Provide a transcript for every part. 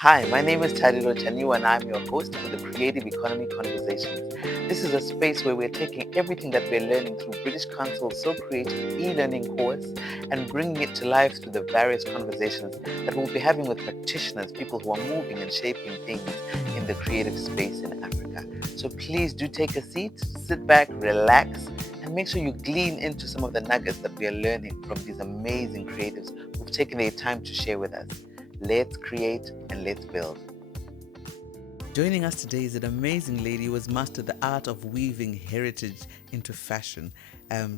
Hi, my name is Tadiro Chanyu and I'm your host for the Creative Economy Conversations. This is a space where we're taking everything that we're learning through British Council's So Creative e-learning course and bringing it to life through the various conversations that we'll be having with practitioners, people who are moving and shaping things in the creative space in Africa. So please do take a seat, sit back, relax, and make sure you glean into some of the nuggets that we are learning from these amazing creatives who've taken their time to share with us. Let's create and let's build. Joining us today is an amazing lady who has mastered the art of weaving heritage into fashion.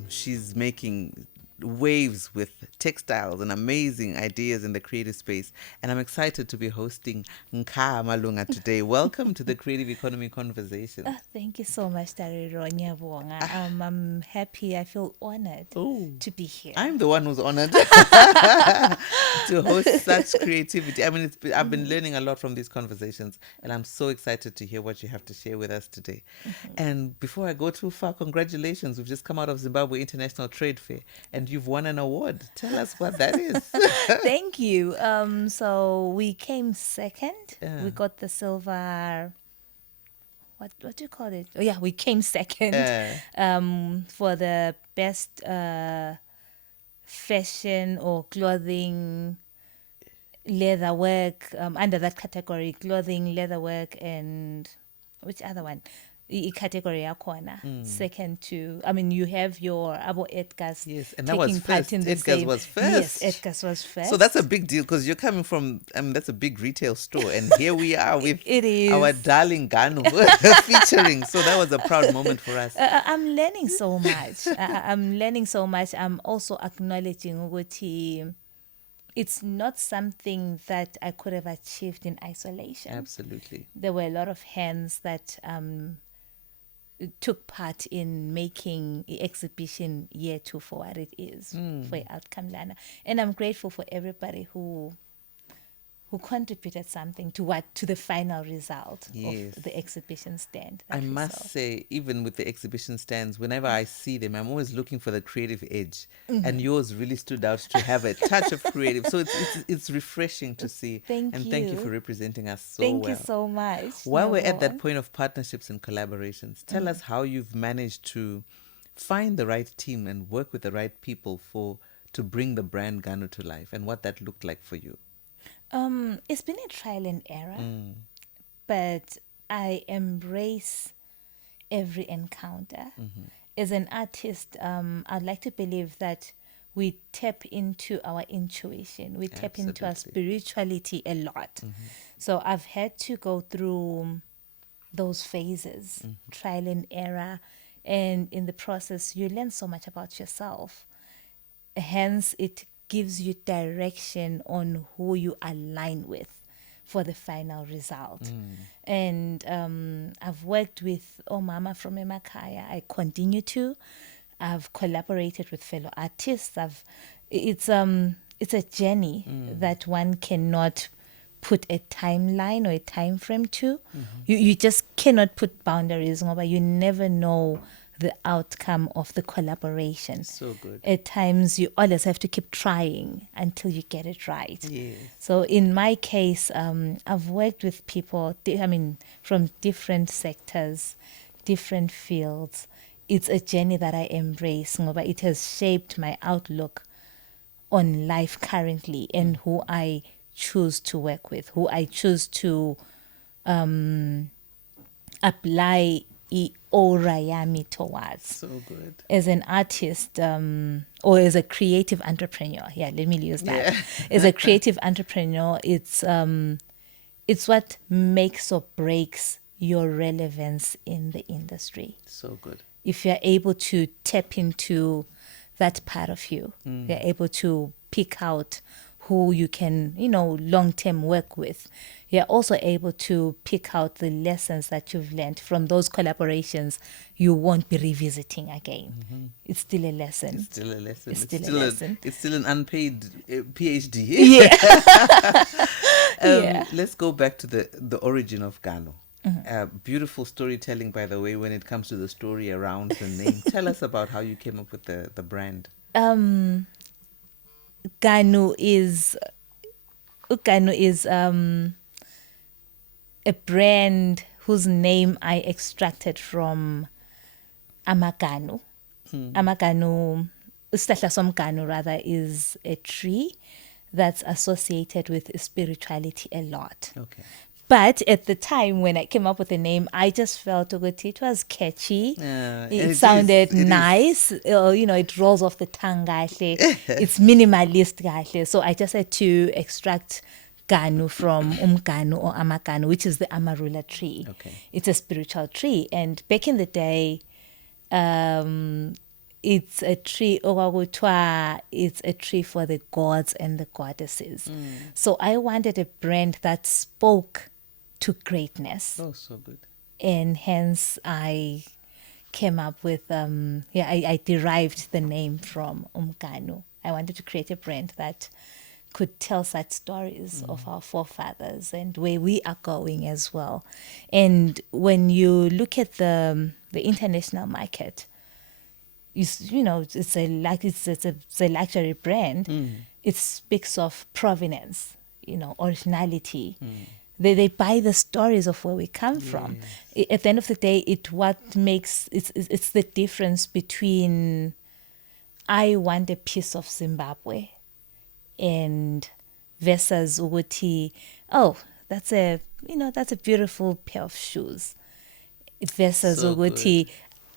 She's making waves with textiles and amazing ideas in the creative space. And I'm excited to be hosting Nkanyeziyethu Malunga today. Welcome to the Creative Economy Conversation. Thank you so much, Tariro Nyabonga. I'm happy. I feel honored to be here. I'm the one who's honored to host such creativity. I mean, I've been learning a lot from these conversations, and I'm so excited to hear what you have to share with us today. And before I go too far, congratulations. We've just come out of Zimbabwe International Trade Fair, and you've won an award. Tell us what that is. Thank you. So we came second. We got the silver. What do you call it? Oh yeah, we came second. For the best fashion or clothing leatherwork under that category, clothing, leatherwork, and which other one? Category yakhona. Second to, I mean, you have your Abo Edgar's Yes, and that was taking part first. in the Edgar's same. was first. Yes, Edgar's was first. So that's a big deal because you're coming from, I mean, that's a big retail store. And here we are with It is. our darling Ganu featuring. So that was a proud moment for us. I'm learning so much. I'm learning so much. I'm also acknowledging ukuthi it's not something that I could have achieved in isolation. Absolutely. There were a lot of hands that took part in making the exhibition year two for what it is, for outcome lana. And I'm grateful for everybody who contributed something to the final result of the exhibition stand. I must say, even with the exhibition stands, whenever I see them, I'm always looking for the creative edge, and yours really stood out to have a touch of creative. So it's refreshing to see. Thank and you. Thank you for representing us so Thank well. you so much. While we're at that point of partnerships and collaborations, tell us how you've managed to find the right team and work with the right people to bring the brand Ganu to life, and what that looked like for you. It's been a trial and error, but I embrace every encounter. As an artist, I'd like to believe that we tap into our intuition, we tap into our spirituality a lot. So I've had to go through those phases, trial and error, and in the process, you learn so much about yourself. Hence, it gives you direction on who you align with for the final result. And I've worked with Omama from Emakaya. I continue to. I've collaborated with fellow artists. It's a journey that one cannot put a timeline or a time frame to. You just cannot put boundaries, but you never know the outcome of the collaboration. So good. At times, you always have to keep trying until you get it right. Yes. So in my case, I've worked with people, from different sectors, different fields. It's a journey that I embrace, but it has shaped my outlook on life currently and who I choose to work with, who I choose to apply aura yami towards. So good. As an artist or as a creative entrepreneur, let me use that. As a creative entrepreneur, it's what makes or breaks your relevance in the industry. So good. If you're able to tap into that part of you, you're able to pick out who you can, long-term work with. You're also able to pick out the lessons that you've learned from those collaborations you won't be revisiting again. It's still a lesson. It's still a lesson. It's still a lesson. It's still an unpaid PhD. Yeah. Let's go back to the origin of Ganu. Beautiful storytelling, by the way, when it comes to the story around the name. Tell us about how you came up with the brand. Ganu is a brand whose name I extracted from Ganu. Ganu, isihlahla somganu rather, is a tree that's associated with spirituality a lot. Okay. But at the time when I came up with the name, I just felt it was catchy. It It sounded is. nice. It rolls off the tongue kahle. It's minimalist kahle. So I just had to extract Ganu from Umganu or Amaganu, which is the Amarula tree. Okay. It's a spiritual tree. And back in the day, it's a tree it's a tree for the gods and the goddesses. So I wanted a brand that spoke to greatness, Oh, so good. and hence I came up with I derived the name from Umganu. I wanted to create a brand that could tell such stories of our forefathers and where we are going as well. And when you look at the international market, it's a luxury brand. It speaks of provenance, originality. They buy the stories of where we come from. At the end of the day, it's the difference between I want a piece of Zimbabwe and versus ukuthi, oh, that's a beautiful pair of shoes, versus So ukuthi,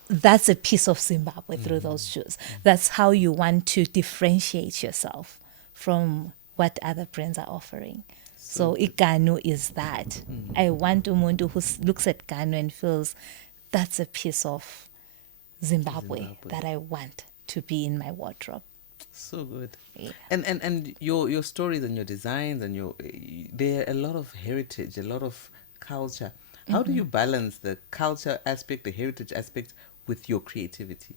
that's a piece of Zimbabwe through those shoes. That's how you want to differentiate yourself from what other brands are offering. So Ganu is that. I want umuntu who looks at Ganu and feels that's a piece of Zimbabwe that I want to be in my wardrobe. So good. Yeah. And your stories and your designs and there are a lot of heritage, a lot of culture. How do you balance the culture aspect, the heritage aspect with your creativity?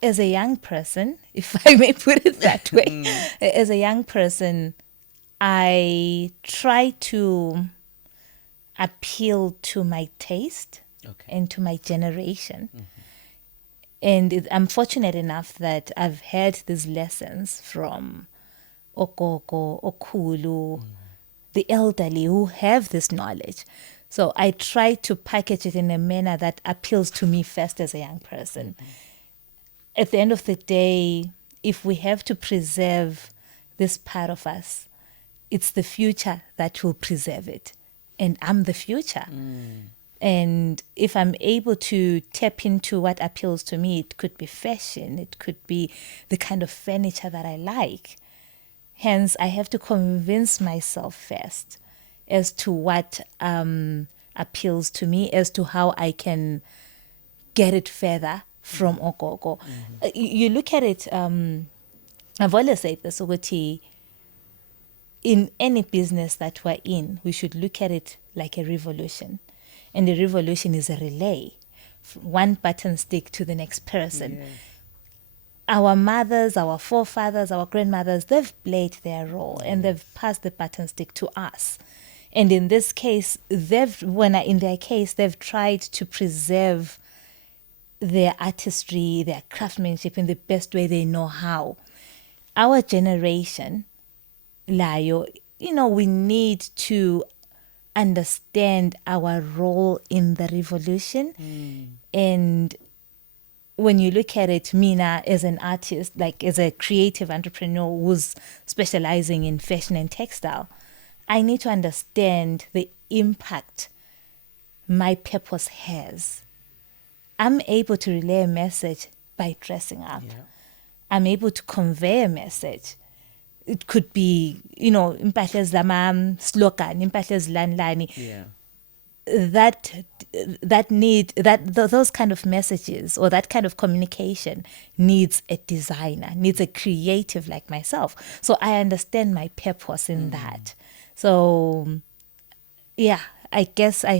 As a young person, if I may put it that way, as a young person, I try to appeal to my taste and to my generation. And I'm fortunate enough that I've had these lessons from Okoko, Okulu, the elderly who have this knowledge. So I try to package it in a manner that appeals to me first as a young person. At the end of the day, if we have to preserve this part of us, it's the future that will preserve it. And I'm the future. And if I'm able to tap into what appeals to me, it could be fashion, it could be the kind of furniture that I like. Hence, I have to convince myself first as to what appeals to me, as to how I can get it further from Okoko. You look at it, I've always said this, Uguti, in any business that we're in, we should look at it like a revolution. And the revolution is a relay, one button stick to the next person. Yes. Our mothers, our forefathers, our grandmothers, they've played their role and they've passed the button stick to us. And in this case, they've tried to preserve their artistry, their craftsmanship in the best way they know how. Our generation, Layo, we need to understand our role in the revolution. And when you look at it, Mina, as an artist, like as a creative entrepreneur who's specializing in fashion and textile, I need to understand the impact my purpose has. I'm able to relay a message by dressing up. Yeah. I'm able to convey a message. It could be, impahla zama slogan, impahla zilanlani. Yeah. Those kind of messages or that kind of communication needs a designer, needs a creative like myself. So I understand my purpose in that. So yeah, I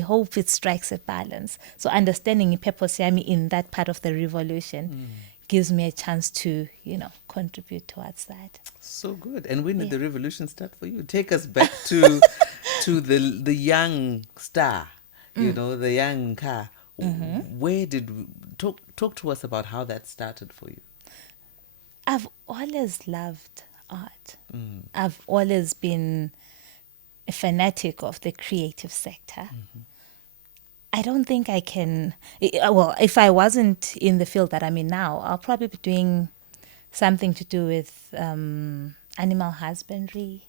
hope it strikes a balance. So understanding purpose yami in that part of the revolution gives me a chance to, contribute towards that. So good. And when did the revolution start for you? Take us back to the young star, the young car. Where did talk to us about how that started for you? I've always loved art. I've always been a fanatic of the creative sector. I don't think I can. Well, if I wasn't in the field that I'm in now, I'll probably be doing something to do with animal husbandry.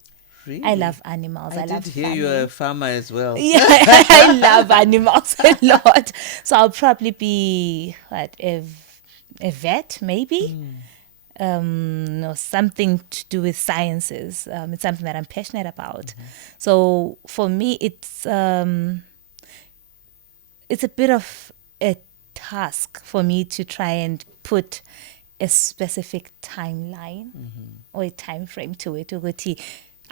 Really? I love animals. I love did hear farming. you're a farmer as well. Yeah, I love animals a lot. So I'll probably be a vet, maybe. No, something to do with sciences. It's something that I'm passionate about. So for me, it's a bit of a task for me to try and put a specific timeline or a time frame to it. Ukuthi,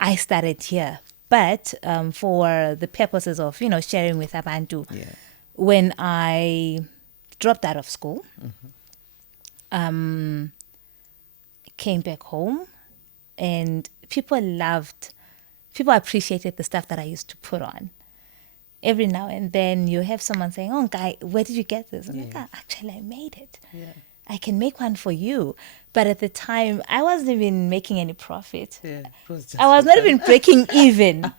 I started here, but for the purposes of sharing with abantu, when I dropped out of school, came back home, and people appreciated the stuff that I used to put on. Every now and then you have someone saying, "Oh, Guy, where did you get this?" I'm like, actually, I made it. I can make one for you. But at the time, I wasn't even making any profit. I was not even breaking even.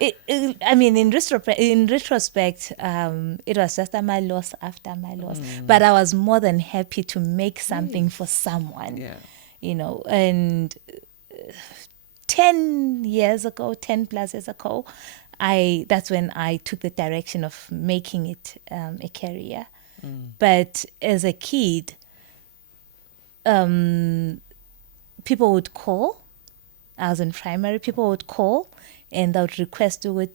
I mean, in retrospect, it was just my loss after my loss. But I was more than happy to make something for someone. And 10 plus years ago, that's when I took the direction of making it a career. But as a kid, people would call. I was in primary. People would call and they would request to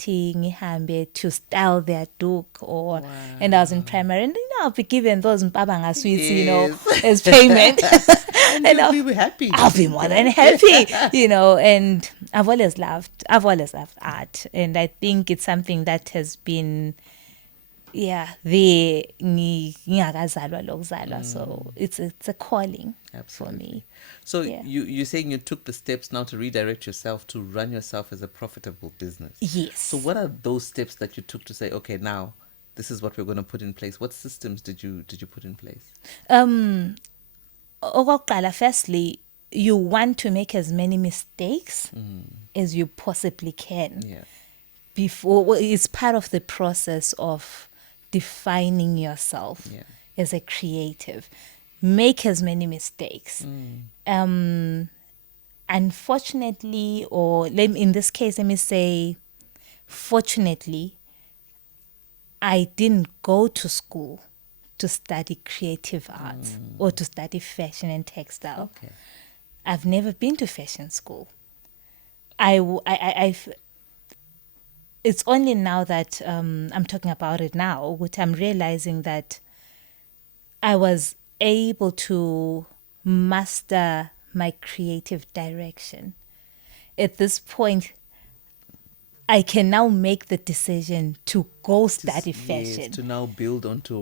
style their duke, and I was in primary, and I'll be given those mbabanga sweets, as payment. and I'll be happy. I'll be more than happy, and I've always loved art, and I think it's something that has been there ngingakazalwa lokuzalwa. So it's a calling. Absolutely. For me. So you're saying you took the steps now to redirect yourself to run yourself as a profitable business. Yes. So what are those steps that you took to say, okay, now this is what we're going to put in place? What systems did you put in place? Firstly, you want to make as many mistakes as you possibly can. Before it's part of the process of defining yourself as a creative. Make as many mistakes. Unfortunately, or in this case, let me say, fortunately, I didn't go to school to study creative arts or to study fashion and textile. Okay. I've never been to fashion school. It's only now that I'm talking about it now, which I'm realizing that I was able to master my creative direction. At this point, I can now make the decision to go study fashion. Yes, to now build onto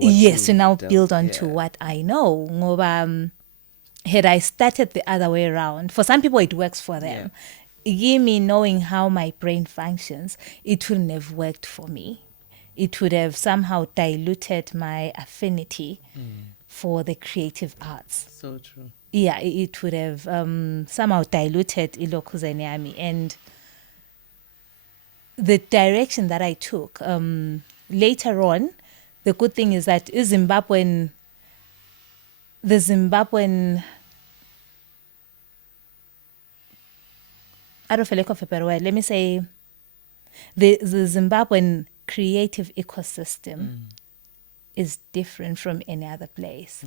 what I know. Ngoba, had I started the other way around, for some people it works for them. Me knowing how my brain functions, it wouldn't have worked for me. It would have somehow diluted my affinity for the creative arts. So true. Yeah, it would have somehow diluted ilokuzane yami. And the direction that I took later on, the good thing is that the Zimbabwean, out of a lack of a better word, let me say, the Zimbabwean creative ecosystem is different from any other place,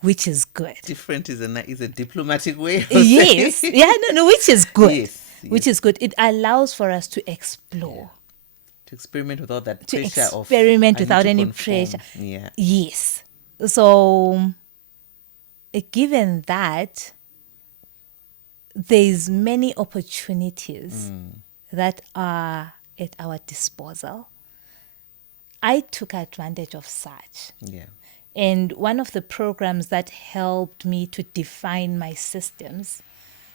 which is good. Different is a diplomatic way of yes. saying. Which is good. Yes. Which is good. It allows for us to explore. To experiment without that pressure of... experiment without any pressure. Yeah. Yes. So, given that, there's many opportunities that are at our disposal. I took advantage of such. Yeah. And one of the programs that helped me to define my systems,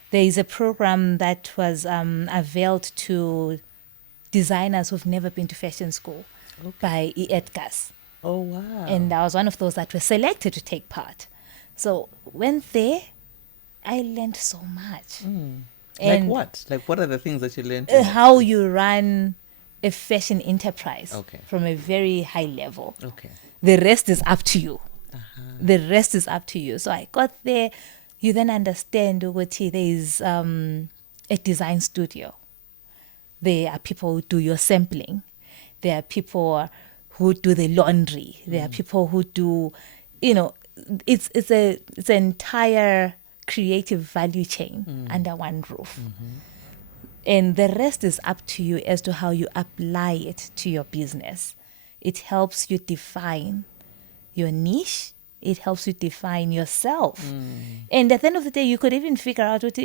there is a program that was availed to designers who've never been to fashion school by Edgar's. Oh, wow. And I was one of those that were selected to take part. So went there, I learned so much. Like what? Like what are the things that you learned? How you run a fashion enterprise Okay. from a very high level. Okay. The rest is up to you. The rest is up to you. So I got there. You then understand ukuthi there is a design studio. There are people who do your sampling. There are people who do the laundry. There are people who do, it's an entire creative value chain under one roof. And the rest is up to you as to how you apply it to your business. It helps you define your niche. It helps you define yourself. And at the end of the day, you could even figure out, what,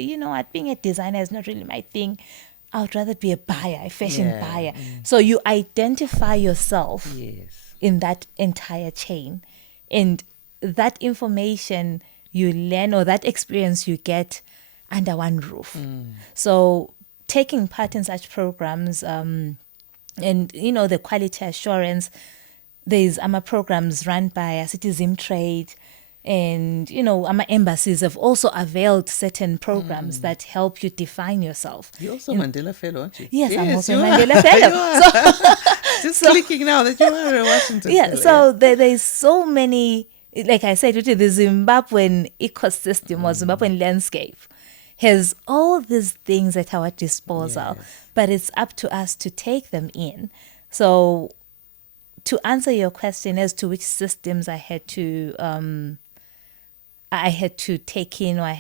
being a designer is not really my thing. I would rather be a buyer, a fashion buyer. So you identify yourself in that entire chain. And that information you learn, or that experience you get under one roof. So taking part in such programs, and the quality assurance, there's programs run by Citizen Trade, and embassies have also availed certain programs that help you define yourself. You're also Mandela Fellow, aren't you? Yes, I'm also you Mandela are. Fellow. Just clicking now that you are a Washington Fellow. So there's so many, like I said, the Zimbabwean ecosystem or Zimbabwean landscape has all these things at our disposal, but it's up to us to take them in. So to answer your question as to which systems I had to take in, or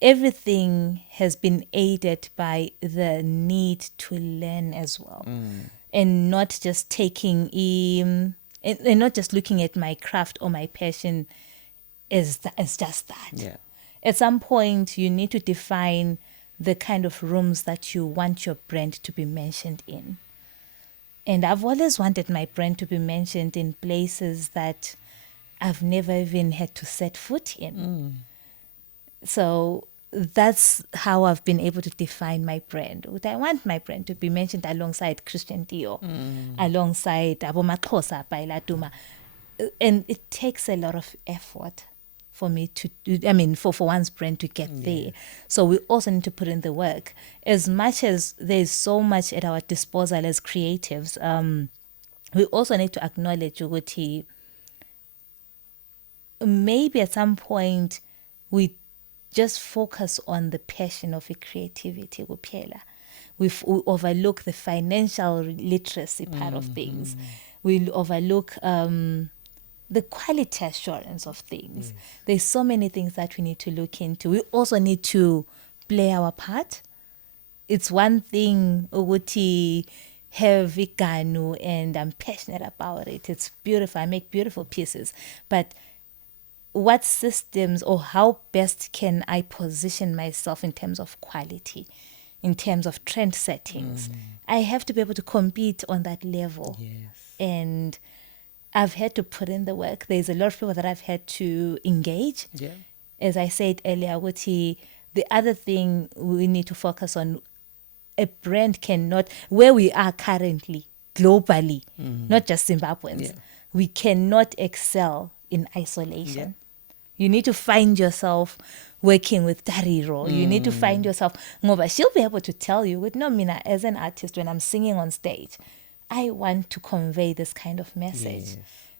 everything has been aided by the need to learn as well. And not just taking and not just looking at my craft or my passion as just that. Yeah. At some point, you need to define the kind of rooms that you want your brand to be mentioned in. And I've always wanted my brand to be mentioned in places that I've never even had to set foot in. So that's how I've been able to define my brand. I want my brand to be mentioned alongside Christian Dior, alongside Abomaxhosa, Baila Duma. And it takes a lot of effort for me to do, for one's brand to get there. So we also need to put in the work. As much as there's so much at our disposal as creatives, we also need to acknowledge ukuthi maybe at some point we just focus on the passion of a creativity kuphela. We overlook the financial literacy part of things. We overlook the quality assurance of things. There's so many things that we need to look into. We also need to play our part. It's one thing ukuthi have Ganu and I'm passionate about it. It's beautiful. I make beautiful pieces. But what systems or how best can I position myself in terms of quality, in terms of trend settings? I have to be able to compete on that level. And I've had to put in the work. There's a lot of people that I've had to engage. As I said earlier, the other thing we need to focus on, a brand cannot, where we are currently, globally, not just Zimbabweans, we cannot excel in isolation. You need to find yourself working with Tariro. You need to find yourself, ngoba she'll be able to tell you, with no, mina, as an artist, when I'm singing on stage, I want to convey this kind of message.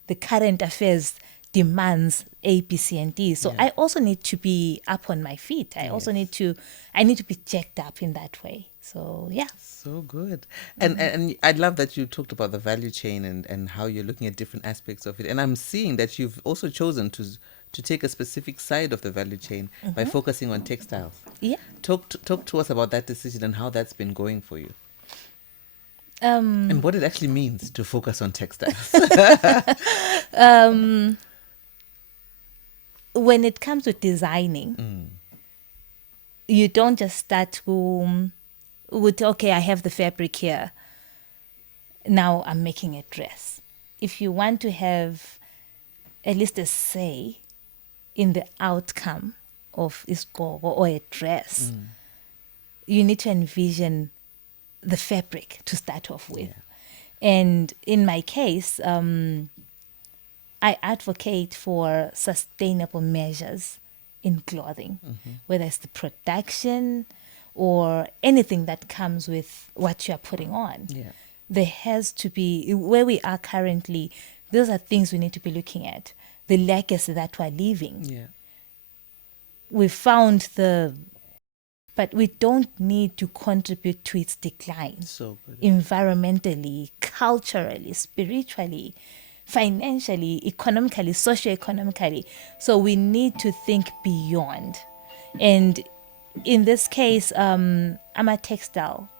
The current affairs demands A, B, C, and D. So I also need to be up on my feet. I also need to be jacked up in that way. So, So good. And I love that you talked about the value chain and how you're looking at different aspects of it. And I'm seeing that you've also chosen to take a specific side of the value chain by focusing on textiles. Talk to us about that decision and how that's been going for you. And what it actually means to focus on textiles. When it comes to designing, you don't just start with, okay, I have the fabric here. Now I'm making a dress. If you want to have at least a say in the outcome of isigqoko or a dress, you need to envision the fabric to start off with. And in my case, I advocate for sustainable measures in clothing, whether it's the production or anything that comes with what you are putting on. Yeah. There has to be, where we are currently, those are things we need to be looking at. The legacy that we're leaving. Yeah. We found but we don't need to contribute to its decline. So good. Environmentally, culturally, spiritually, financially, economically, socio-economically. So we need to think beyond. And in this case, I'm a textile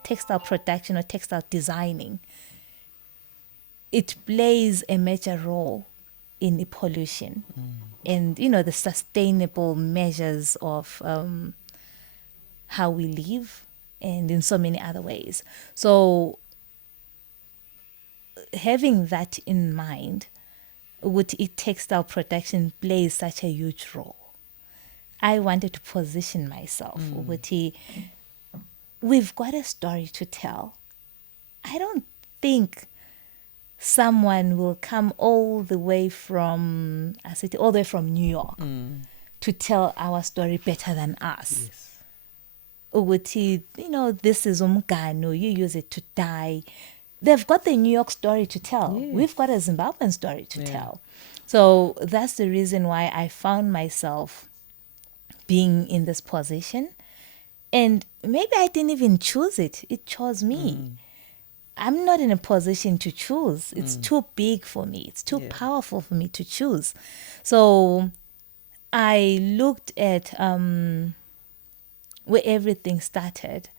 production or textile designing. It plays a major role in the pollution and, the sustainable measures of how we live and in so many other ways. So having that in mind, would textile production plays such a huge role. I wanted to position myself with we've got a story to tell. I don't think someone will come all the way from New York to tell our story better than us. Yes. This is Ganu, you use it to dye. They've got the New York story to tell. Yes. We've got a Zimbabwean story to tell. So that's the reason why I found myself being in this position. And maybe I didn't even choose it. It chose me. I'm not in a position to choose. It's too big for me. It's too powerful for me to choose. So I looked at where everything started.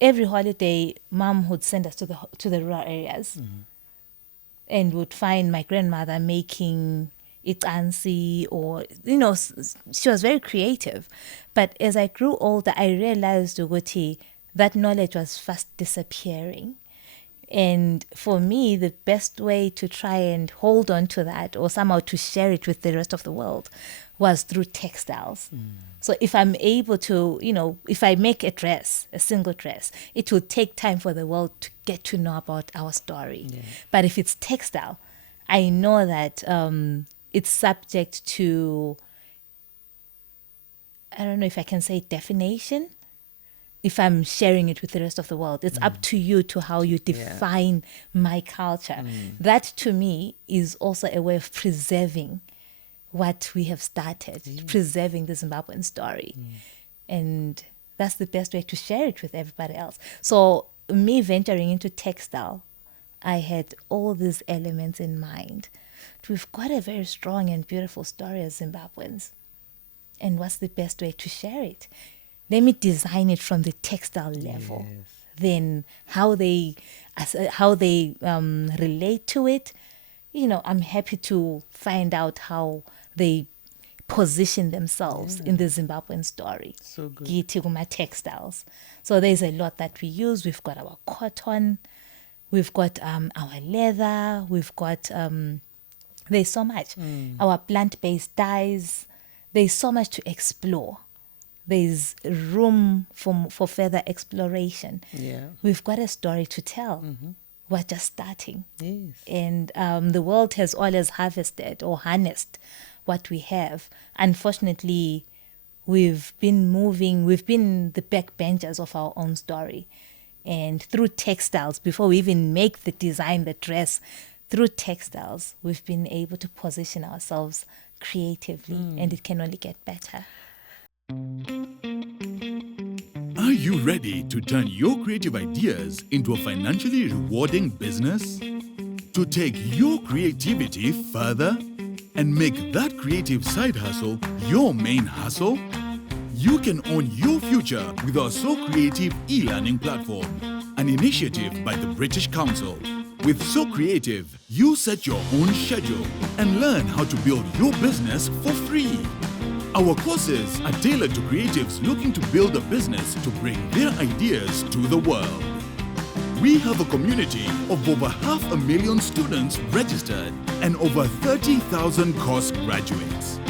Every holiday, Mom would send us to the rural areas and would find my grandmother making itansi, or she was very creative. But as I grew older, I realized that knowledge was fast disappearing. And for me, the best way to try and hold on to that, or somehow to share it with the rest of the world, was through textiles. So if I'm able to, if I make a single dress, it will take time for the world to get to know about our story. Yeah. But if it's textile, I know that it's subject to, I don't know if I can say definition, if I'm sharing it with the rest of the world. It's up to you to how you define my culture. That to me is also a way of preserving what we have started, preserving the Zimbabwean story. And that's the best way to share it with everybody else. So me venturing into textile, I had all these elements in mind. We've got a very strong and beautiful story as Zimbabweans. And what's the best way to share it? Let me design it from the textile level. Yes. Then how they relate to it, I'm happy to find out how they position themselves in the Zimbabwean story. So good. Textiles. So there's a lot that we use. We've got our cotton, we've got our leather, we've got there's so much. Our plant-based dyes. There's so much to explore. There's room for further exploration. Yeah. We've got a story to tell. We're just starting. Yes. And the world has always harvested or harnessed what we have. Unfortunately, we've been the backbenchers of our own story. And through textiles, before we even make the design, the dress, through textiles, we've been able to position ourselves creatively, and it can only get better. Are you ready to turn your creative ideas into a financially rewarding business? To take your creativity further and make that creative side hustle your main hustle? You can own your future with our So Creative e-learning platform, an initiative by the British Council. With So Creative, you set your own schedule and learn how to build your business for free. Our courses are tailored to creatives looking to build a business to bring their ideas to the world. We have a community of over 500,000 students registered and over 30,000 course graduates.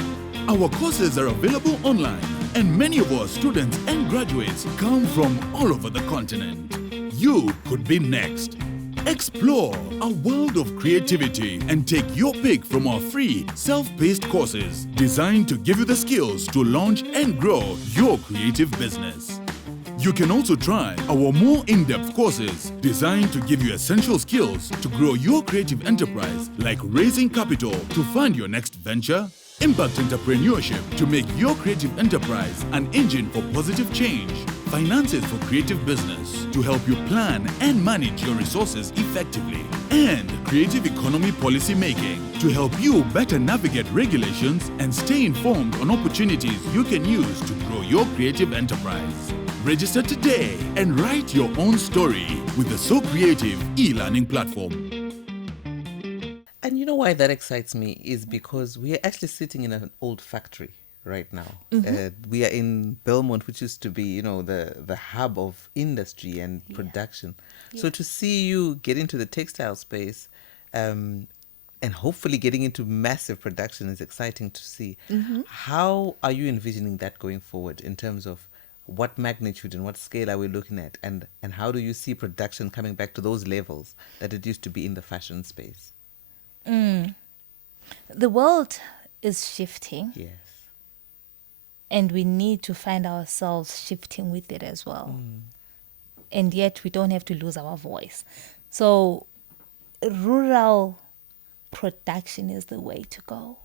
Our courses are available online, and many of our students and graduates come from all over the continent. You could be next. Explore a world of creativity and take your pick from our free, self-paced courses designed to give you the skills to launch and grow your creative business. You can also try our more in-depth courses designed to give you essential skills to grow your creative enterprise, like raising capital to fund your next venture, impact entrepreneurship to make your creative enterprise an engine for positive change, finances for creative business to help you plan and manage your resources effectively, and creative economy policy making to help you better navigate regulations and stay informed on opportunities you can use to grow your creative enterprise. Register today and write your own story with the So Creative e-learning platform. And you know why that excites me is because we are actually sitting in an old factory right now. We are in Belmont, which used to be, you know, the hub of industry and production. So to see you get into the textile space and hopefully getting into massive production is exciting to see. How are you envisioning that going forward in terms of what magnitude and what scale are we looking at, and how do you see production coming back to those levels that it used to be in the fashion space? The world is shifting, Yes. and we need to find ourselves shifting with it as well. And yet we don't have to lose our voice. So rural production is the way to go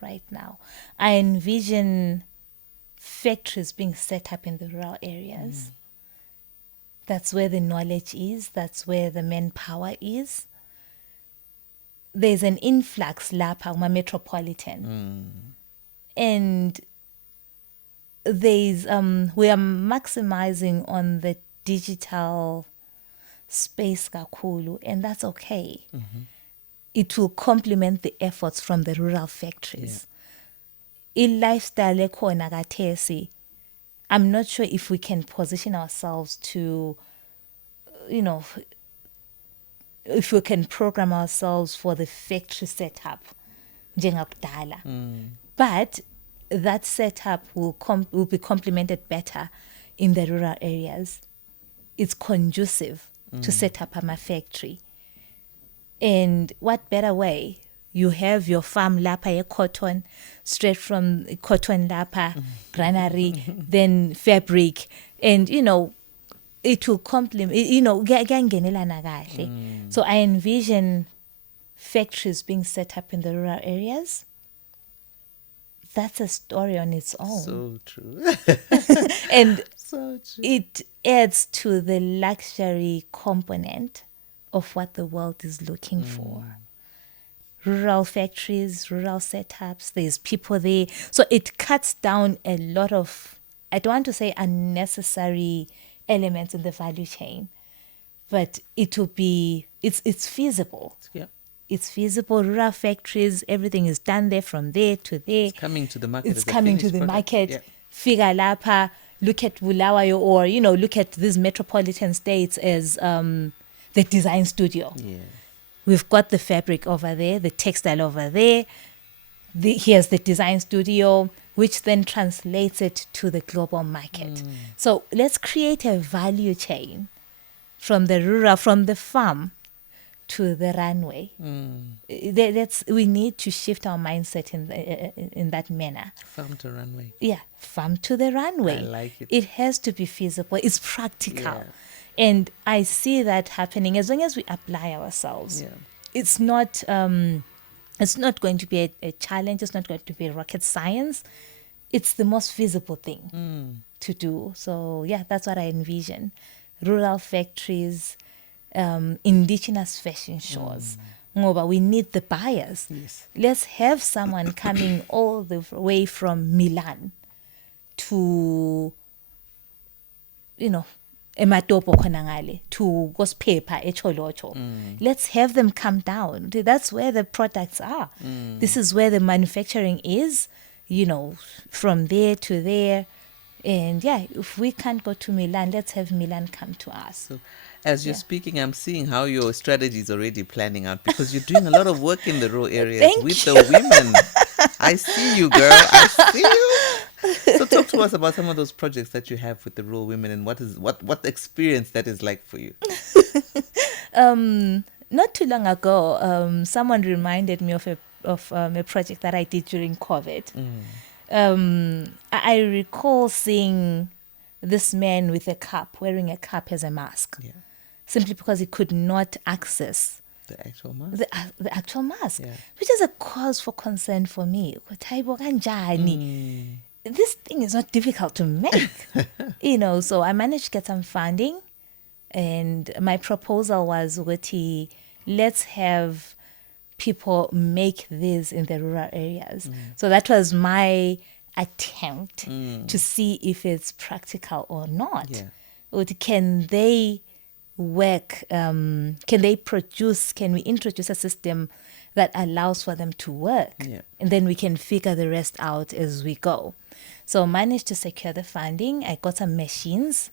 right now. I envision factories being set up in the rural areas. That's where the knowledge is. That's where the manpower is. There's an influx lapha metropolitan, and there's we are maximizing on the digital space kakhulu, and that's okay. It will complement the efforts from the rural factories. I-lifestyle ekhona kathesi, I'm not sure if we can position ourselves to, you know, if we can program ourselves for the factory setup njengakudala. But that setup will be complemented better in the rural areas. It's conducive to set up a factory. And what better way? You have your farm lapha cotton, straight from cotton lapha, granary, then fabric, and you know, it will complement, you know, so I envision factories being set up in the rural areas. That's a story on its own. So true. And So true. it adds to the luxury component of what the world is looking for. Rural factories, rural setups, there's people there. So it cuts down a lot of, I don't want to say unnecessary elements in the value chain, but it will be, it's feasible. Yeah. It's feasible. Rural factories, everything is done there, from there to there. It's coming to the market. It's as a coming to finished the product. market. Yeah. Figure lapa, look at Bulawayo, or, you know, look at these metropolitan states as the design studio. Yeah. We've got the fabric over there, the textile over there. Here's the design studio, which then translates it to the global market. So let's create a value chain from the rural, from the farm to the runway. We need to shift our mindset in that manner. Farm to runway. Yeah, farm to the runway. I like it. It has to be feasible. It's practical. Yeah. And I see that happening as long as we apply ourselves. Yeah. It's not going to be a challenge. It's not going to be rocket science. It's the most feasible thing to do. So yeah, that's what I envision. Rural factories, indigenous fashion shows. Ngoba we need the buyers. Yes. Let's have someone coming all the way from Milan to, you know, ematopo khona ngale, to Gospepa eCholocho. Let's have them come down. That's where the products are. This is where the manufacturing is, you know, from there to there. And yeah, if we can't go to Milan, let's have Milan come to us. So as you're speaking, I'm seeing how your strategy is already planning out, because you're doing a lot of work in the rural areas with the women. I see you, girl. I see you. So talk to us about some of those projects that you have with the rural women, and what experience that is like for you. Not too long ago, someone reminded me of a project that I did during COVID. I recall seeing this man with a cup, wearing a cup as a mask, Yeah. simply because he could not access The actual mask. the actual mask, Yeah. which is a cause for concern for me. This thing is not difficult to make, so I managed to get some funding, and my proposal was, let's have people make this in the rural areas. So that was my attempt to see if it's practical or not. Yeah. Or can they work, can they produce, can we introduce a system that allows for them to work? Yeah. And then we can figure the rest out as we go. So managed to secure the funding. I got some machines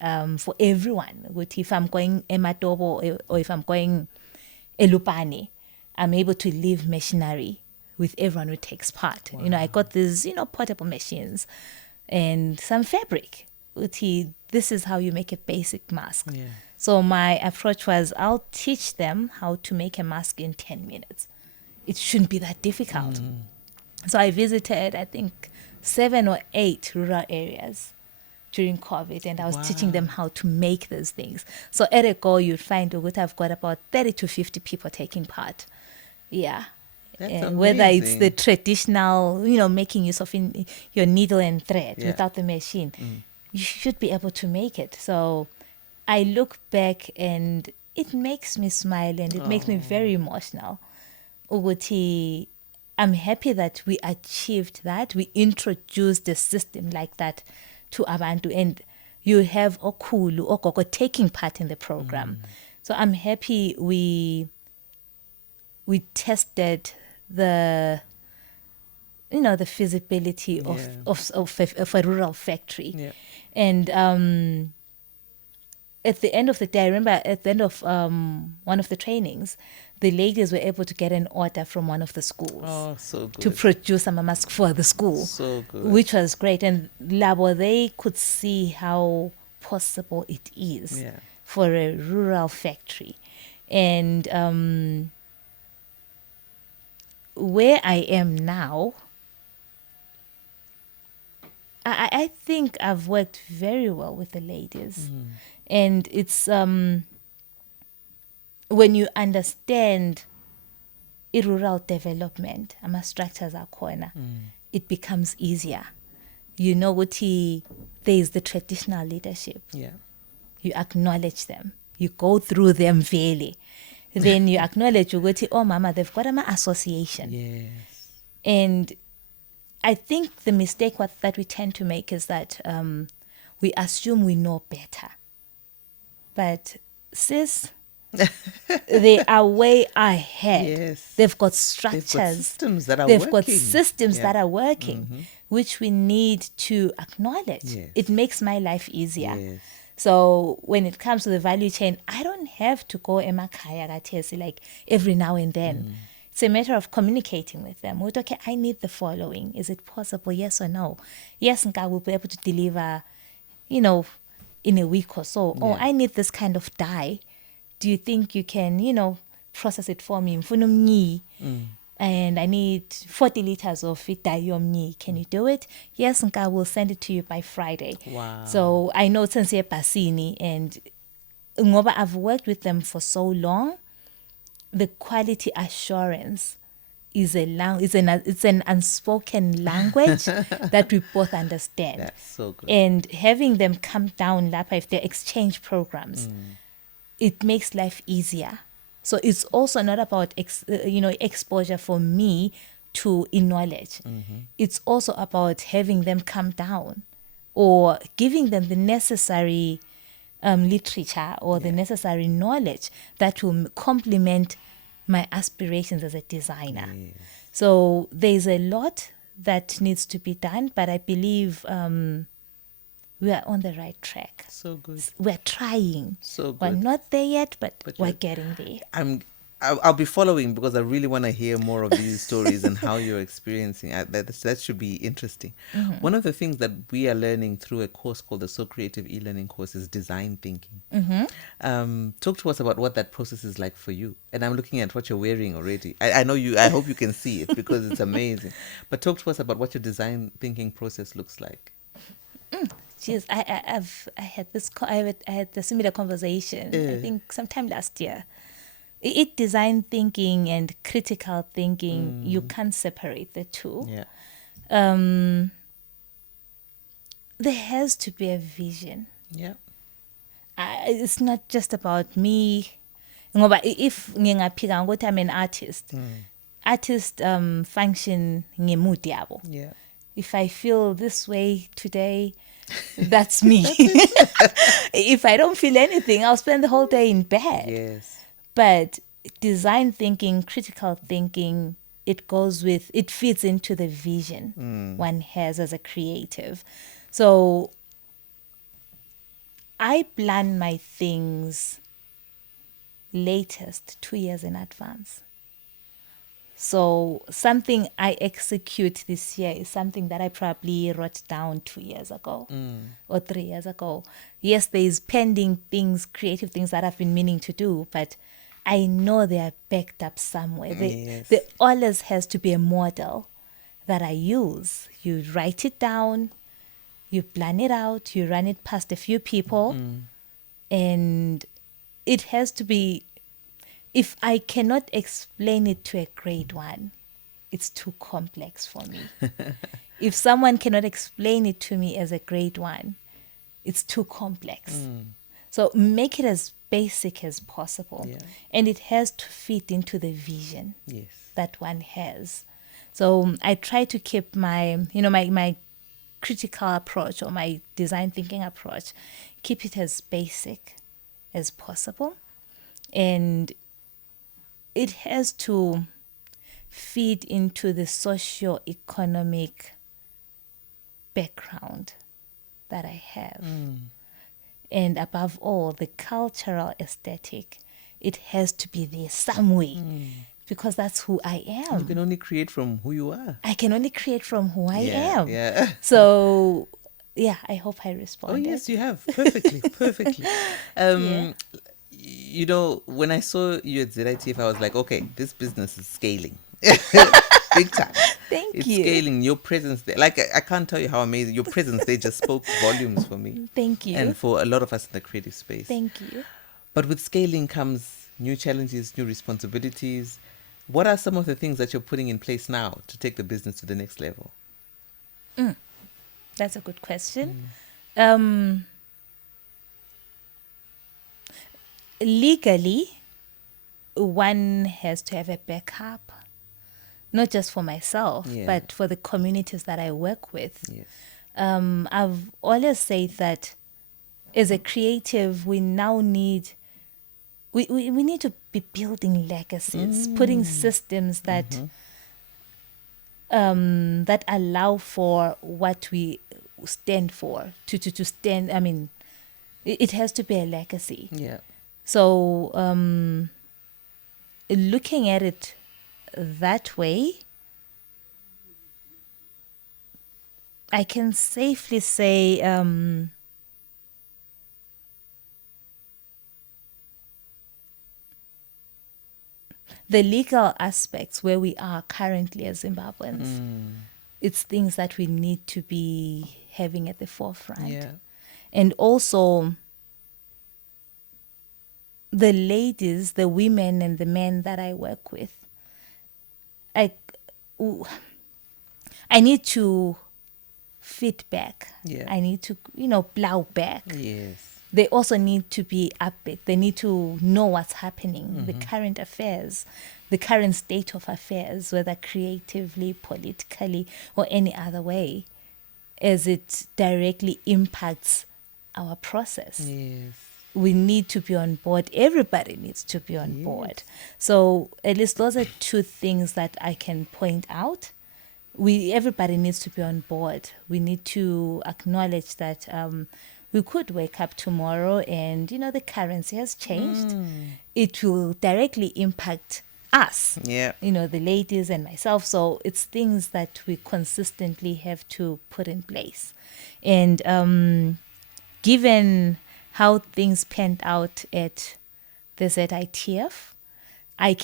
for everyone. If I'm going Ematobo or if I'm going Elupane, I'm able to leave machinery with everyone who takes part. Wow. I got these, portable machines and some fabric. This is how you make a basic mask. Yeah. So my approach was, I'll teach them how to make a mask in 10 minutes. It shouldn't be that difficult. So I visited, I think, 7 or 8 rural areas during COVID, and I was teaching them how to make those things. So at a go, you'd find I've got about 30 to 50 people taking part. Yeah. That's And whether it's the amazing. traditional, making use of your needle and thread Yeah. without the machine, you should be able to make it. So I look back and it makes me smile and it makes me very emotional. Ukuthi, I'm happy that we achieved that. We introduced a system like that to Abantu, and you have Okulu, Okoko taking part in the program. So I'm happy we tested the feasibility of a rural factory. Yeah. And at the end of the day, I remember at the end of one of the trainings, the ladies were able to get an order from one of the schools Oh, so good. to produce a mask for the school, So good. which was great. And Labo, they could see how possible it is Yeah. for a rural factory. And where I am now, I think I've worked very well with the ladies. And it's when you understand rural development, structures are corner, it becomes easier. What there is the traditional leadership. Yeah. You acknowledge them. You go through them fairly. Then you acknowledge oh mama, they've got an association. Yes. And I think the mistake that we tend to make is that we assume we know better. But sis, they are way ahead. Yes. They've got They've got structures. systems that are They've working. got systems Yeah. that are working, which we need to acknowledge. Yes. It makes my life easier. Yes. So when it comes to the value chain, I don't have to go emakaya gatesi like every now and then. It's a matter of communicating with them. Okay, I need the following. Is it possible? Yes or no? Yes, Nka will be able to deliver, in a week or so. Oh, I need this kind of dye. Do you think you can, process it for me? And I need 40 liters of it dye yomni. Can you do it? Yes, Nka will send it to you by Friday. Wow. So I know since you're Pasini, and ngoba I've worked with them for so long, the quality assurance is it's an unspoken language that we both understand. That's so good. And having them come down, Lapa, if they're exchange programs, it makes life easier. So it's also not about exposure for me to knowledge. It's also about having them come down or giving them the necessary literature or the necessary knowledge that will complement my aspirations as a designer. Yes. So there's a lot that needs to be done, but I believe we are on the right track. So good. We're trying. So We're good. not there yet, but we're you're- getting there. I'll be following because I really want to hear more of these stories and how you're experiencing. That should be interesting. One of the things that we are learning through a course called the So Creative e-learning course is design thinking. Talk to us about what that process is like for you. And I'm looking at what you're wearing already. I know you. I hope you can see it because it's amazing. But talk to us about what your design thinking process looks like. Jeez, I had a similar conversation. I think sometime last year. Design thinking and critical thinking, you can't separate the two. Yeah. There has to be a vision. Yeah. It's not just about me. Ngoba if ngingaphika ngokuthi I'm an artist, artist function ngemood yabo. Yeah. If I feel this way today, that's me. If I don't feel anything, I'll spend the whole day in bed. Yes. But design thinking, critical thinking, it fits into the vision one has as a creative. So I plan my things latest 2 years in advance. So something I execute this year is something that I probably wrote down 2 years ago or 3 years ago. Yes, there's pending things, creative things that I've been meaning to do, but I know they are backed up somewhere. There always has to be a model that I use. You write it down, you plan it out, you run it past a few people, and it has to be, if I cannot explain it to a grade 1, it's too complex for me. If someone cannot explain it to me as a grade 1, it's too complex. So make it as basic as possible. Yeah. And it has to fit into the vision Yes. that one has. So I try to keep my critical approach or my design thinking approach, keep it as basic as possible. And it has to feed into the socio-economic background that I have. And above all, the cultural aesthetic, it has to be there some way because that's who I am. You can only create from who you are. I can only create from who I am. Yeah. So, yeah, I hope I responded. Oh, yes, you have. Perfectly. Perfectly. You know, when I saw you at ZITF, I was like, okay, this business is scaling. Big time. Thank It's you. scaling. Your presence there. Like, I can't tell you how amazing. Your presence there just spoke volumes for me. Thank you. And for a lot of us in the creative space. Thank you. But with scaling comes new challenges, new responsibilities. What are some of the things that you're putting in place now to take the business to the next level? That's a good question. Legally, one has to have a backup, not just for myself, Yeah. but for the communities that I work with. Yes. I've always said that as a creative, we now need we need to be building legacies, putting systems that that allow for what we stand for. To stand, I mean, it has to be a legacy. Yeah. So looking at it that way, I can safely say the legal aspects where we are currently as Zimbabweans, it's things that we need to be having at the forefront. Yeah. And also the ladies, the women and the men that I work with, I need to fit back. Yeah. I need to, plow back. Yes. They also need to be upbeat. They need to know what's happening, the current affairs, the current state of affairs, whether creatively, politically, or any other way, as it directly impacts our process. Yes. We need to be on board. Everybody needs to be on board. So at least those are two things that I can point out. Everybody needs to be on board. We need to acknowledge that we could wake up tomorrow and, the currency has changed. It will directly impact us, Yeah. the ladies and myself. So it's things that we consistently have to put in place. And given how things panned out at the ZITF, I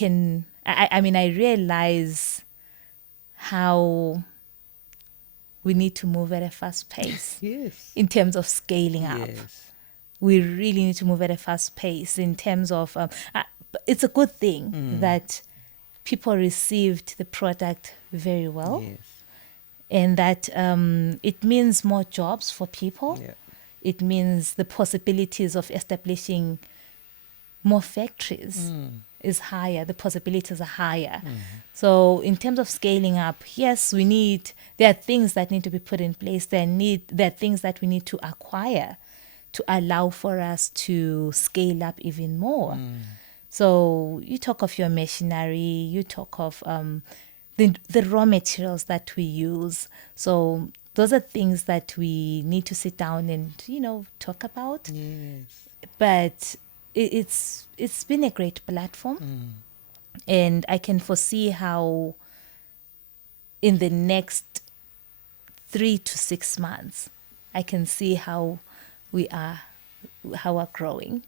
realize how we need to move at a fast pace Yes. in terms of scaling up. Yes. We really need to move at a fast pace in terms of it's a good thing that people received the product very well, Yes. and that it means more jobs for people. Yeah. It means the possibilities of establishing more factories is higher. The possibilities are higher. So in terms of scaling up, yes, there are things that need to be put in place. There are things that we need to acquire to allow for us to scale up even more. So you talk of your machinery, you talk of the raw materials that we use. So those are things that we need to sit down and, talk about. Yes. But it's been a great platform. And I can foresee how in the next 3 to 6 months, I can see how we're growing.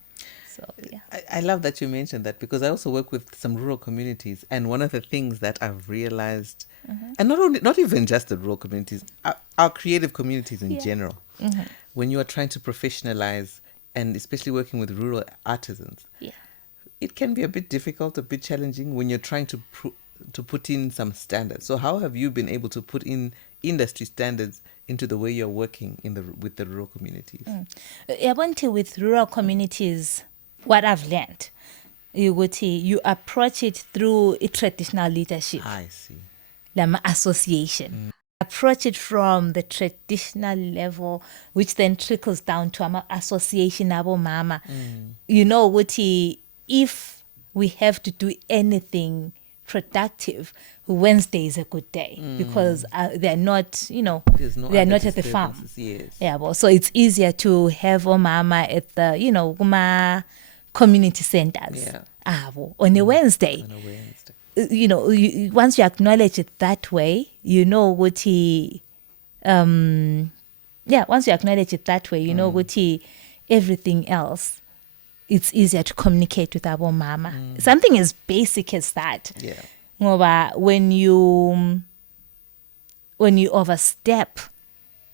So, yeah. I love that you mentioned that, because I also work with some rural communities, and one of the things that I've realized, and not even just the rural communities, our creative communities in general, when you are trying to professionalize, and especially working with rural artisans, it can be a bit difficult, a bit challenging when you're trying to put in some standards. So how have you been able to put in industry standards into the way you're working with the rural communities? I want to, with rural communities, what I've learned, you approach it through a traditional leadership, I see. lama association. Approach it from the traditional level, which then trickles down to our association abo mama. If we have to do anything productive, Wednesday is a good day because they're not, they're not at the farm. Yes. Yeah, well, so it's easier to have a mama at the, kuma community centers. Yeah. On a Wednesday. On a Wednesday. Once you acknowledge it that way, once you acknowledge it that way, everything else, it's easier to communicate with our mama. Something as basic as that. Yeah. Ngoba when you overstep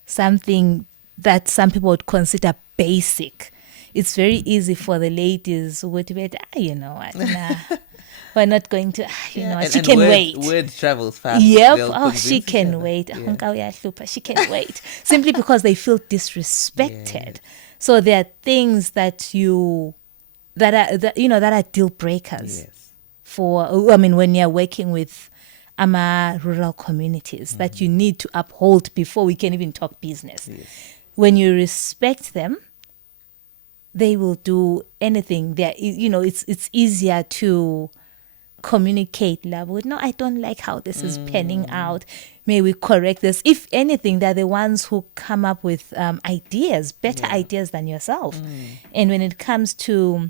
something that some people would consider basic, it's very easy for the ladies who would be, you know what, nah, we're not going to, she can wait. Word travels fast. Yep, she can wait. She can wait. Simply because they feel disrespected. Yeah. So there are things that are deal breakers. Yes. When you're working with rural communities that you need to uphold before we can even talk business. Yes. When you respect them, they will do anything. It's easier to communicate. No, I don't like how this is panning out. May we correct this? If anything, they're the ones who come up with ideas, better ideas than yourself. And when it comes to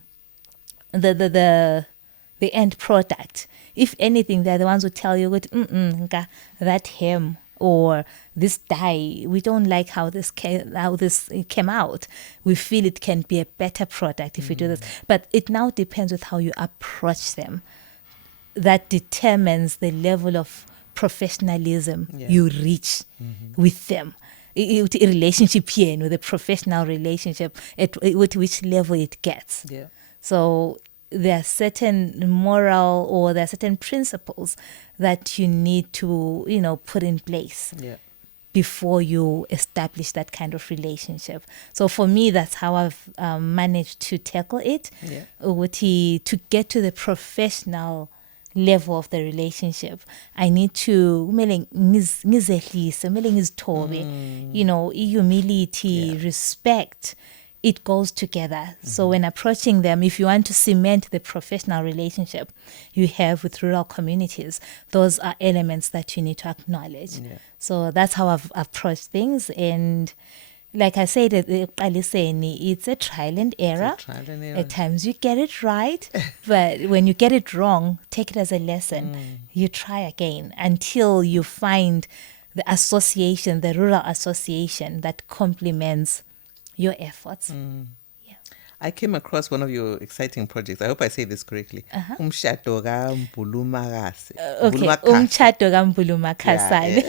the end product, if anything, they're the ones who tell you, that hem or this dye, we don't like how this came out. We feel it can be a better product if we do this. But it now depends with how you approach them. That determines the level of professionalism you reach with them. A relationship here, with a professional relationship, at which level it gets. Yeah. So there are certain moral or there are certain principles that you need to, put in place before you establish that kind of relationship. So for me, that's how I've managed to tackle it. To get to the professional level of the relationship, I need to humility, respect. It goes together. So when approaching them, if you want to cement the professional relationship you have with rural communities, those are elements that you need to acknowledge. So that's how I've approached things. And like I said, it's a trial and error. Trial and error. At times you get it right, but when you get it wrong, take it as a lesson. You try again until you find the association, the rural association that complements your efforts. I came across one of your exciting projects. I hope I say this correctly. Umshado kaMbulumakase. Okay, umchato kaMbulumakasane.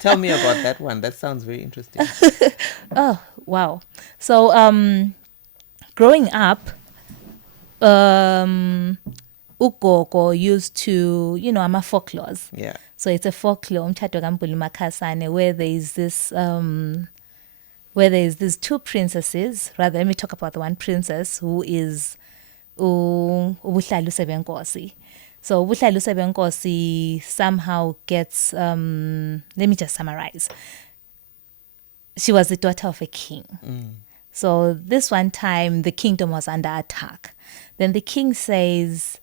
Tell me about that one. That sounds very interesting. Oh, wow. So, growing up, ugogo used to, I'm a folklores. Yeah. So it's a folklore, umchato kaMbulumakasane, where there is these two princesses. Rather, let me talk about the one princess who is Ubuhlalu Sebenkosi. So Ubuhlalu Sebenkosi somehow gets, let me just summarize. She was the daughter of a king. So this one time, the kingdom was under attack. Then the king says,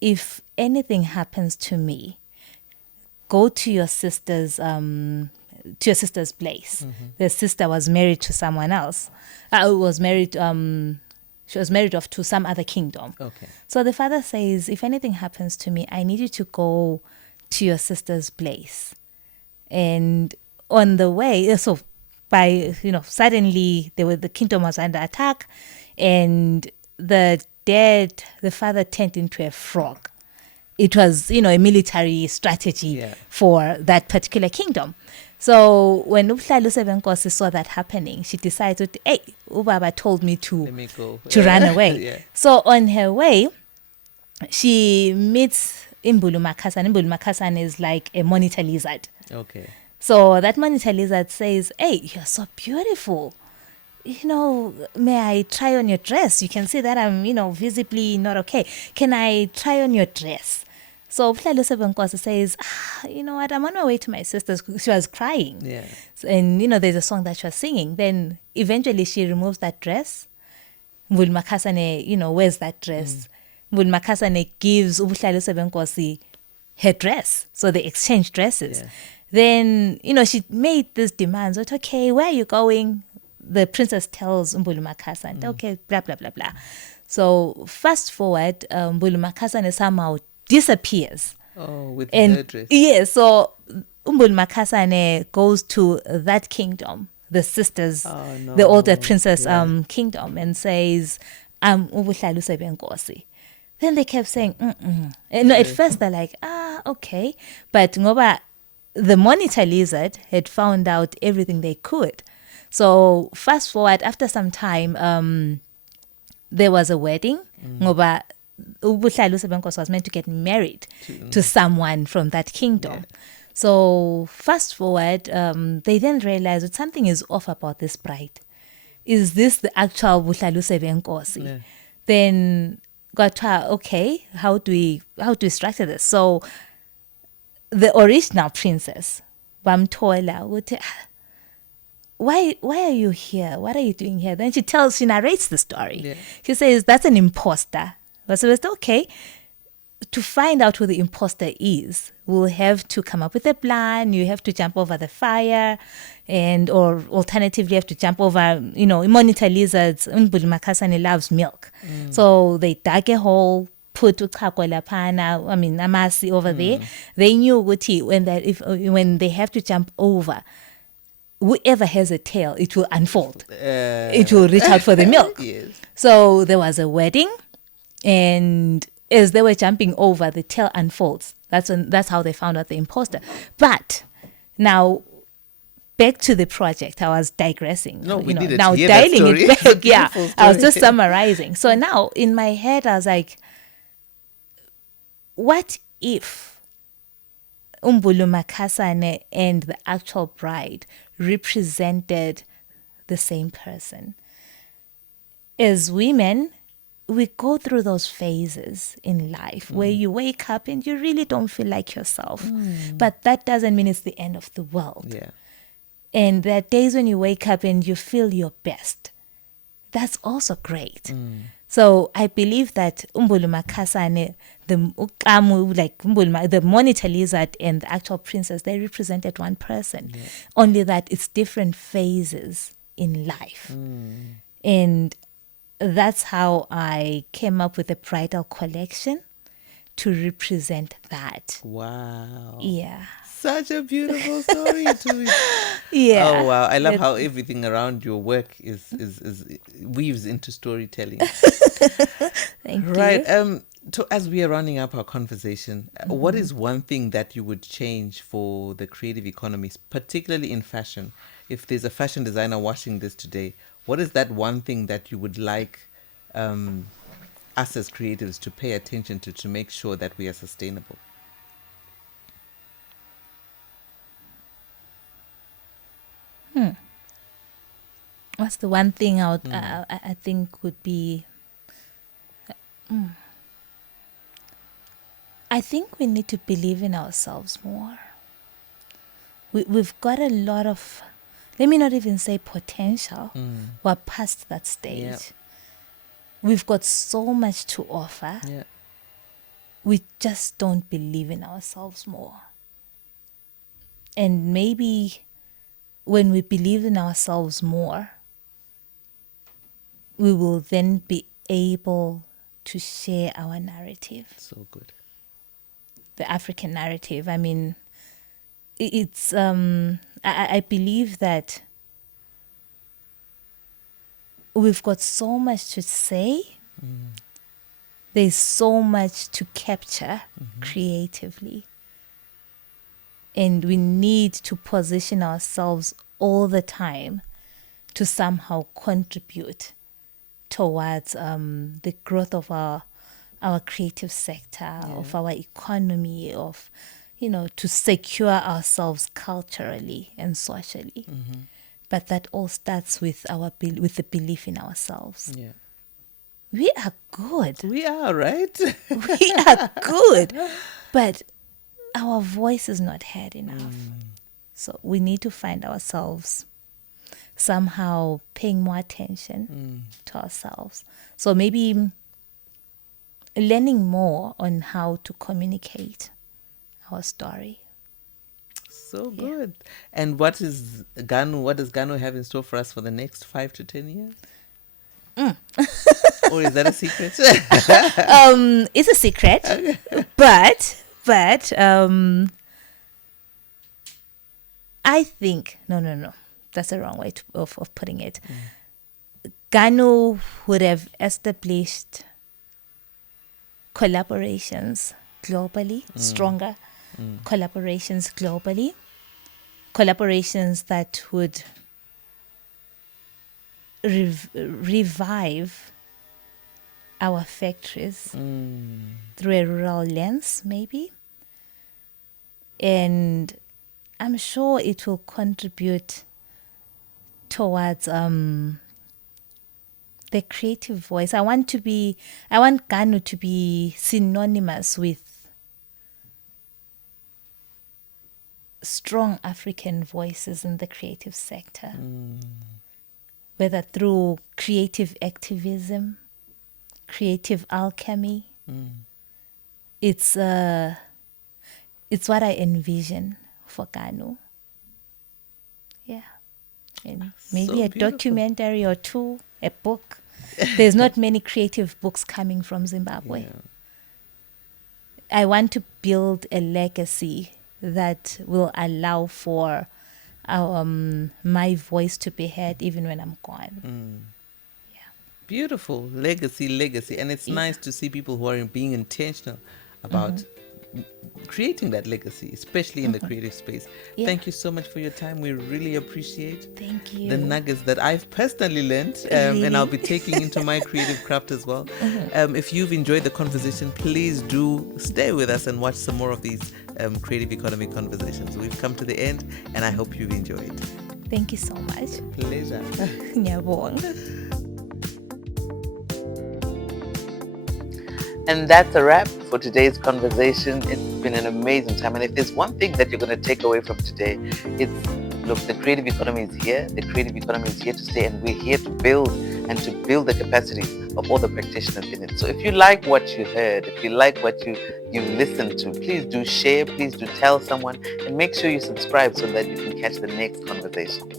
if anything happens to me, go to your sister's place. The sister was married to someone else. She was married off to some other kingdom. Okay. So the father says, if anything happens to me, I need you to go to your sister's place. And on the way, so suddenly the kingdom was under attack, and the father turned into a frog. It was, a military strategy for that particular kingdom. So when Ubuhlalu Sebenkosi saw that happening, she decided, hey, Ubaba told me to run away. Yeah. So on her way, she meets Imbulumakasane. Imbulumakasane is like a monitor lizard. Okay. So that monitor lizard says, hey, you're so beautiful. May I try on your dress? You can see that I'm, visibly not okay. Can I try on your dress? So Ubuhlalu Sebenkosi says, you know what, I'm on my way to my sister's. She was crying. Yeah. And, there's a song that she was singing. Then eventually she removes that dress. Mbulumakasane, wears that dress. Mbulumakasane gives Ubuhlalu Sebenkosi her dress. So they exchange dresses. Yeah. Then, she made these demands. Okay, where are you going? The princess tells Mbulumakasane, okay, blah, blah, blah, blah. So fast forward, Mbulumakasane somehow disappears. Oh, with And her dress. yeah, so Mbulumakasane goes to that kingdom, the sisters, the older princess kingdom, and says, I'm Ubuhlalu Sebenkosi. Then they kept saying, And at first they're like, okay. But ngoba the monitor lizard had found out everything they could. So fast forward, after some time, there was a wedding. Ngoba Ubuhlalu Sebenkosi was meant to get married to someone from that kingdom. Yeah. So fast forward, they then realized that something is off about this bride. Is this the actual Ubuhlalu Sebenkosi? Yeah. Then got okay, how do we structure this? So the original princess, Bamtola, why are you here? What are you doing here? Then she narrates the story. Yeah. She says, that's an imposter. But so it's okay. To find out who the imposter is, we'll have to come up with a plan. You have to jump over the fire, or alternatively, you have to jump over, monitor lizards. Mbulumakasane loves milk. So they dug a hole, put amasi over there. They knew when they have to jump over, whoever has a tail, it will unfold. It will reach out for the milk. Yes. So there was a wedding. And as they were jumping over, the tail unfolds. That's how they found out the imposter. But now, back to the project. I was digressing. No, we needed now to hear dialing that story. it back. Yeah, Story. I was just summarizing. So now in my head, I was like, what if Mbulumakasane and the actual bride represented the same person? As women, we go through those phases in life where you wake up and you really don't feel like yourself. But that doesn't mean it's the end of the world. Yeah. And there are days when you wake up and you feel your best. That's also great. So I believe that Mbulumakasane, the monitor lizard and the actual princess, they represented one person. Yeah. Only that it's different phases in life. And that's how I came up with a bridal collection to represent that. Wow. Yeah. Such a beautiful story to it. Yeah. Oh wow. I love how everything around your work is weaves into storytelling. Thank Right. you. As we are rounding up our conversation, what is one thing that you would change for the creative economy, particularly in fashion? If there's a fashion designer watching this today, what is that one thing that you would like us as creatives to pay attention to make sure that we are sustainable? What's the one thing I think would be? I think we need to believe in ourselves more. We've got a lot of, let me not even say potential. We're past that stage. Yeah. We've got so much to offer. Yeah. We just don't believe in ourselves more. And maybe when we believe in ourselves more, we will then be able to share our narrative, So good. the African narrative. I mean, it's I believe that we've got so much to say. There's so much to capture creatively. And we need to position ourselves all the time to somehow contribute towards the growth of our creative sector, of our economy, of, to secure ourselves culturally and socially. But that all starts with with the belief in ourselves. Yeah. We are good. We are, right? We are good. But our voice is not heard enough. So we need to find ourselves somehow paying more attention to ourselves. So maybe learning more on how to communicate our story. So good. And what does Ganu have in store for us for the next 5 to 10 years? Or is that a secret? It's a secret, but I think no, that's the wrong way of putting it. Ganu would have established collaborations globally, stronger collaborations globally, collaborations that would revive our factories through a rural lens, maybe. And I'm sure it will contribute towards the creative voice. I want Ganu to be synonymous with strong African voices in the creative sector, whether through creative activism, creative alchemy. It's what I envision for Ganu. Yeah. And maybe So a beautiful. documentary or two, a book. There's not many creative books coming from Zimbabwe. Yeah. I want to build a legacy that will allow for my voice to be heard even when I'm gone. Beautiful. Legacy. And it's nice to see people who are being intentional about creating that legacy, especially in the creative space. Yeah. Thank you so much for your time. We really appreciate Thank you. the nuggets that I've personally learned, and I'll be taking into my creative craft as well. If you've enjoyed the conversation, please do stay with us and watch some more of these creative economy conversations. We've come to the end, and I hope you've enjoyed. Thank you so much. Pleasure. Ngiyabonga. And that's a wrap for today's conversation. It's been an amazing time. And if there's one thing that you're going to take away from today, it's, look, the creative economy is here. The creative economy is here to stay. And we're here to build the capacities of all the practitioners in it. So if you like what you heard, if you like what you listened to, please do share, please do tell someone, and make sure you subscribe so that you can catch the next conversation.